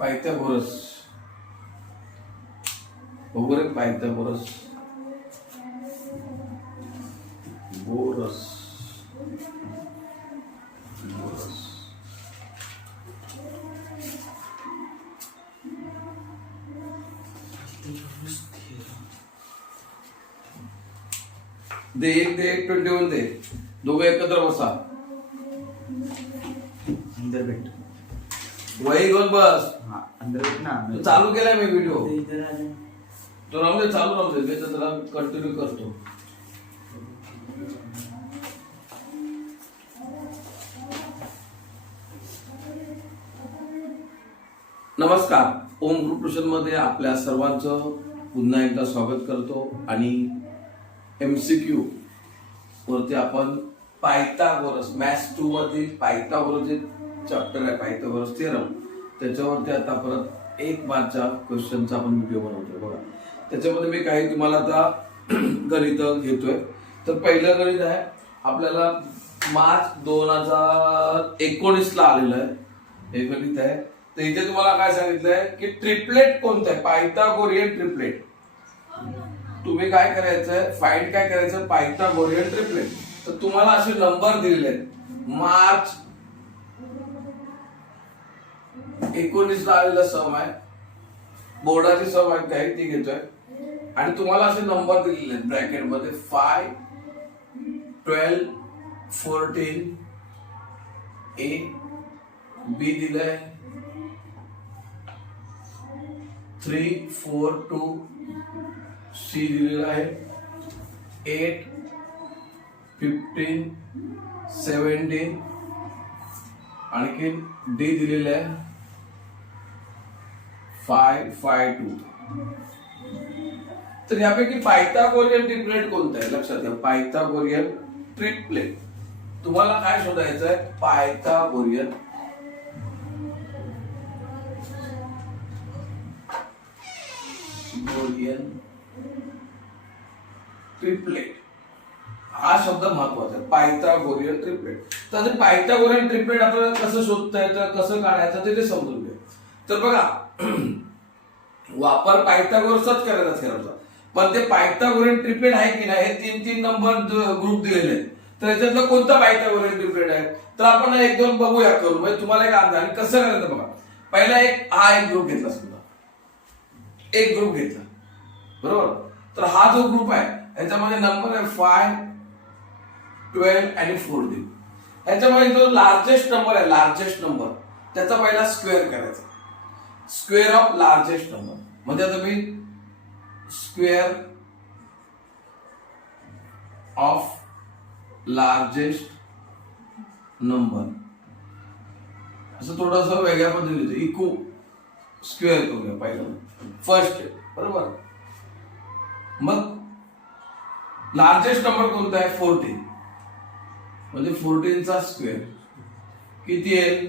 Pythagoras वगैरे Pythagoras गोरस गोरस दे एक 21 दे, दोघं एकत्र बसा, अंदर भेट, वही घेऊन बस. अंदर भेट ना. चालू केलाय मी व्हिडिओ, इधर आ जा. तो राहू दे, चालू राहू दे, मी तर त्याला कंटिन्यू करतो. नमस्कार, ओम ग्रुप ट्युशन मध्ये आपल्या सर्वांचं पुन्हा एकदा स्वागत करतो. आणि MCQ वरती आपण पायथागोरस मॅथ्स 2 मधील पायथागोरस जे चॅप्टर आहे, पायथागोरस थिअरम, त्याच्यावरती आता परत 1 मार्कच्या क्वेश्चनचा आपण व्हिडिओ बनवतोय. बघा, त्याच्यामध्ये मी काही तुम्हाला आता गणित घेतोय. तर पहिलं गणित आहे आपल्याला मार्च 2019 ला आलेलं आहे, हे गणित आहे. तर इथे तुम्हाला काय सांगितलंय की ट्रिपलेट कोणतं आहे, पायथागोरियन ट्रिपलेट. तुम्ही काय करायचंय, फाइंड काय करायचं, पायथागोरियन ट्रिपलेट. तर तुम्हाला असे नंबर दिलेले आहेत. मार्च 19 ला आलेला सम आहे, बोर्डाची सम आहे काही ती घेतोय. आणि तुम्हाला असे नंबर दिलेले आहेत ब्रॅकेट मध्ये 5, 12, 14, A, B दिलंय, 3, 4, 2, C दिलेला आहे, 8, 15, 17, आणखी D दिलेलं आहे 5, 5, 2. तर यापैकी पायथागोरियन ट्रिपलेट कोणतं आहे लक्षात घ्या. पायथागोरियन ट्रिपलेट तुम्हाला काय शोधायचं आहे, पायथागोरियन ट्रिपलेट हा शब्द महत्वाचा आहे. Pythagorean triplet. तर पायथागोरियन ट्रिपलेट आपल्याला कसं शोधता येतं, कसं काढायचं ते समजून घ्या. तर बघा, वापर पायथागोरसच करायचा थिअरमचा. पण ते पायथागोरियन ट्रिपलेट आहे की नाही, हे 3 नंबर ग्रुप दिलेले आहेत. तर याच्यातलं कोणतं पायथागोरियन ट्रिपलेट आहे, तर आपण 1-2 बघूया करून, म्हणजे तुम्हाला एक अंदाज. आणि कसं करायचं बघा, पहिला एक ग्रुप घेतला, समजा एक ग्रुप घेतला, बरोबर. तर हा जो ग्रुप आहे याच्यामध्ये नंबर आहे 5, 12 आणि 14. याच्यामध्ये जो लार्जेस्ट नंबर आहे, लार्जेस्ट नंबर, त्याचा पहिला स्क्वेअर करायचा. स्क्वेअर ऑफ लार्जेस्ट नंबर म्हणजे तुम्ही स्क्वेअर ऑफ लार्जेस्ट नंबर असं थोडस वेगळ्या पद्धतीने इक्वू स्क्वेअर करूया पहिलं, फर्स्ट, बरोबर. मग लार्जेस्ट नंबर कोणता आहे, 14, म्हणजे 14 चा स्क्वेअर किती आहे,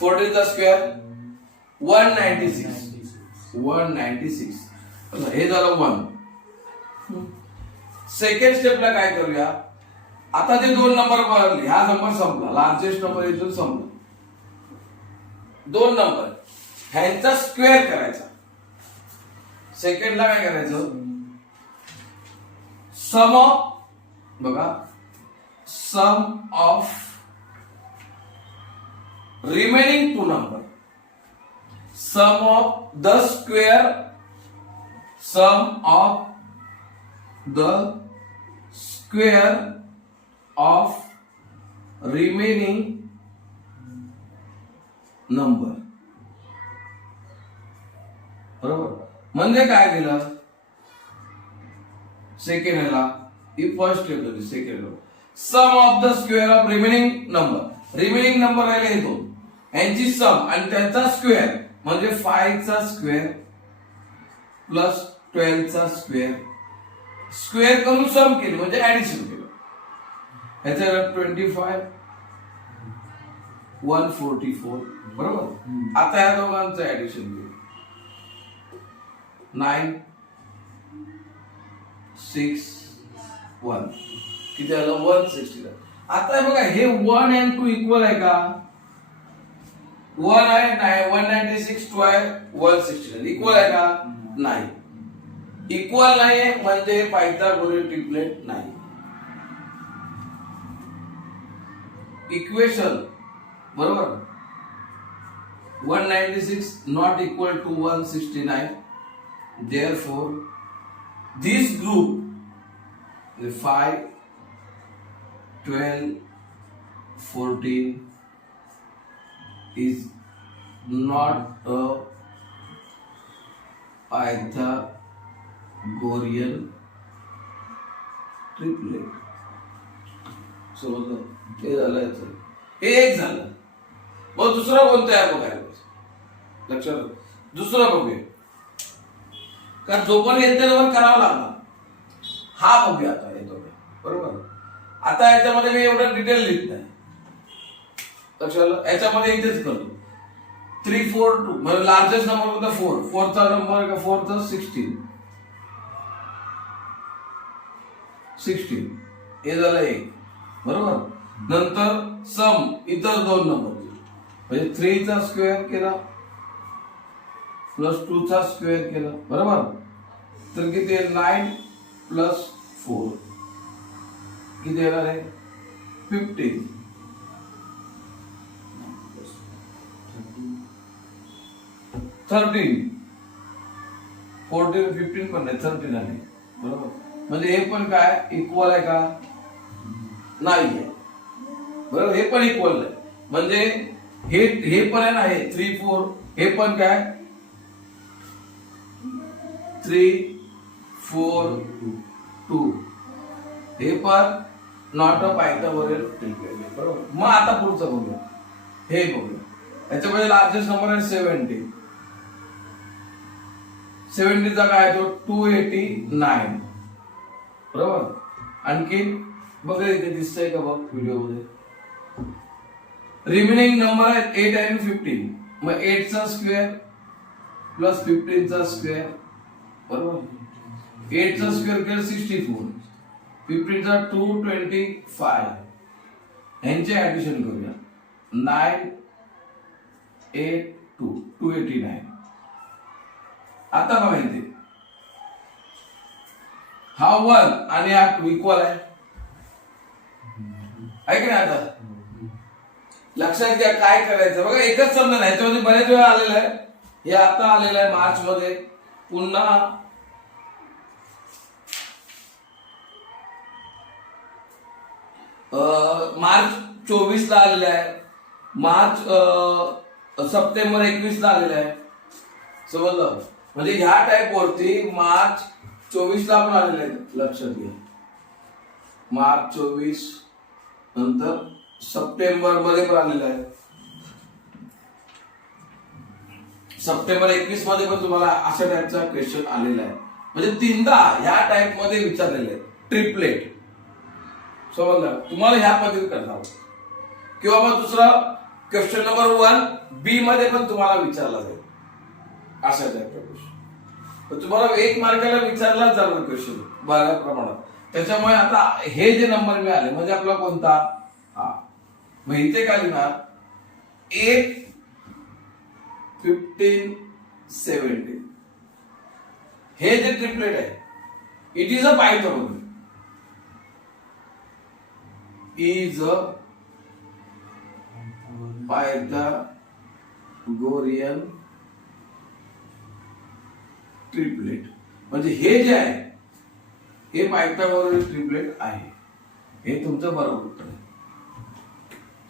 14 चा स्क्वेअर 196. हे झालं 1. सेकंड स्टेपला काय करूया, आता जे 2 नंबर बदलले, हा नंबर संपला, लार्जेस्ट नंबर इथून संपला. 2 नंबर ह्यांचा स्क्वेअर करायचा. सेकंडला काय करायचं, सम ऑफ, बघा, sum of remaining 2 number, sum of the square, sum of the square of remaining number, बरोबर. म्हणजे काय दिलं, सेकंडला ही फर्स्ट स्टेप झाली. Second sum of the square of remaining number, remaining number राहिले हे 2, यांची सम आणि त्यांचा स्क्वेअर म्हणजे 5 चा स्क्वेअर प्लस 12चा स्क्वेअर स्क्वेअर करून सम केली म्हणजे ऍडिशन केलं. ह्याच्या 25 144 बरोबर. आता या दोघांचं ऍडिशन केलं 9 6 1 किती आलं 160. आता बघा हे 1 and 2 इक्वल आहे का? 1 आहे 196 2 आहे 160 इक्वल आहे का? नाही. इक्वल नाही म्हणजे पायथागोरस ट्रिपलेट नाही. इक्वेशन बरोबर 196 not equal to 169. Therefore this group the 5 12 14 is not a Pythagorean triplet. समजलं? हे झालं याचं. हे एक झालं. मग दुसरं कोणतं आहे बघायला लक्षात. दुसरं बघूया कारण जोपर्यंत येते तोपर्यंत करावं लागणार. हा बघूया आता येतो बरोबर. आता याच्यामध्ये मी एवढं डिटेल लिहित नाही लक्षात. याच्यामध्ये इथेच करतो 3 4 2 म्हणजे लार्जेस्ट नंबर कोणता 4. 4चा नंबर का 4चा 16 हे झालं एक बरोबर. नंतर सम इतर दोन नंबर म्हणजे 3चा स्क्वेअर केला प्लस 2चा स्क्वेअर केला बरोबर. तर किती 9 प्लस 4 किती येणार आहे 15. 13 14 15 पण नाही 13 आहे बरोबर. म्हणजे हे पण काय इक्वल आहे का? नाही आहे बरोबर. हे पण इक्वल आहे म्हणजे हे पण आहे ना हे 3 4 हे पण काय 3 4 2 हे पण नॉट अ पायथागोरस ट्रिपलेट बरोबर. मग आता पुढचं बघूया. हे बघूया याच्यामध्ये लार्जेस्ट नंबर आहे 70. 70चा काय तो 289 बरोबर. आणखी बघा इथे दिसतंय का बघ व्हिडिओ मध्ये. रिमेनिंग नंबर आहेत 8 आणि 15. मग 8चा स्क्वेअर प्लस 15चा स्क्वेअर बरोबर. 8चा स्क्वेअर केलं 64 15चा 225 यांचे ऍडिशन करूया 9 8 2 289. आता बघा इथे हा 1 आणि हा 2 इक्वल आहे की नाही. आता लक्षात घ्या काय करायचं बघा. एकच समजा नाही ह्याच्यामध्ये बरेच वेळा आलेलं आहे. हे आता आलेलं आहे मार्च मध्ये. पुन्हा मार्च 24 ला आलेलं आहे. मार्च सप्टेंबर 21 ला आलेलं आहे. समजलं. म्हणजे ह्या टाइप वरती मार्च 24 ला पण आलेलं आहे. लक्षात घ्या मार्च 24 नंतर सप्टेंबर मध्ये पण आलेलं आहे. सप्टेंबर 21 मध्ये पण तुम्हाला अशा टाइपचा क्वेश्चन आलेला आहे. म्हणजे तीनदा ह्या टाइप मध्ये विचारलेले आहे ट्रिपलेट. समजलं. तुम्हाला ह्या पद्धतीने करणार किंवा मग दुसरा क्वेश्चन नंबर 1 बी मध्ये पण तुम्हाला विचारला जाईल अशा टाइपचा क्वेश्चन. तर तुम्हाला 1 मार्काला विचारला जाणार क्वेश्चन बऱ्याच प्रमाणात. त्याच्यामुळे आता हे जे नंबर मिळाले म्हणजे आपला कोणता हा. मग इथे काय लिहिणार 8 15 17 हे जे ट्रिपलेट आहे it is a Pythagoras. Is a Pythagorean triplet. म्हणजे हे जे आहे हे पायथागोरस ट्रिपलेट आहे. हे तुमचं बरोबर उत्तर आहे.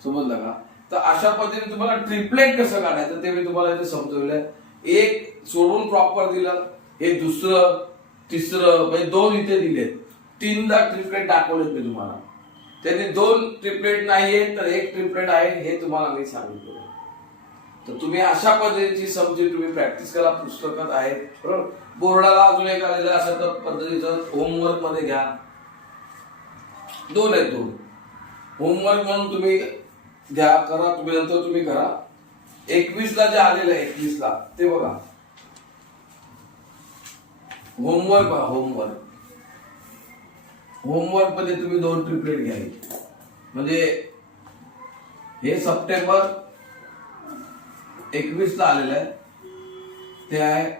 समजलं का. तर अशा पद्धतीने तुम्हाला ट्रिपलेट कसं काढायचं ते मी तुम्हाला इथे समजवलंय. एक सोडून प्रॉपर दिलं. हे दुसरं तिसरं म्हणजे 2 इथे दिलेत. 3दा ट्रिपलेट दाखवलेत मी तुम्हाला. त्याने 2 ट्रिपलेट नाहीये तर 1 ट्रिपलेट आहे हे तुम्हाला मी सांगितलं. तर तुम्ही अशा पद्धतीची समजी तुम्ही प्रॅक्टिस करा. पुस्तकात आहेत बरोबर. बोर्डाला अजून एक आलेलं असेल तर पद्धतीचं होमवर्क मध्ये घ्या. 2 आहेत 2 होमवर्क म्हणून तुम्ही घ्या करा. तुम्ही नंतर तुम्ही करा. 21ला जे आलेलं आहे 21ला ते बघा. होमवर्क बघा. होमवर्क मध्ये तुम्ही 2 ट्रिपलेट घ्यायचे. म्हणजे हे सप्टेंबर 21ला आलेलं आहे ते आहे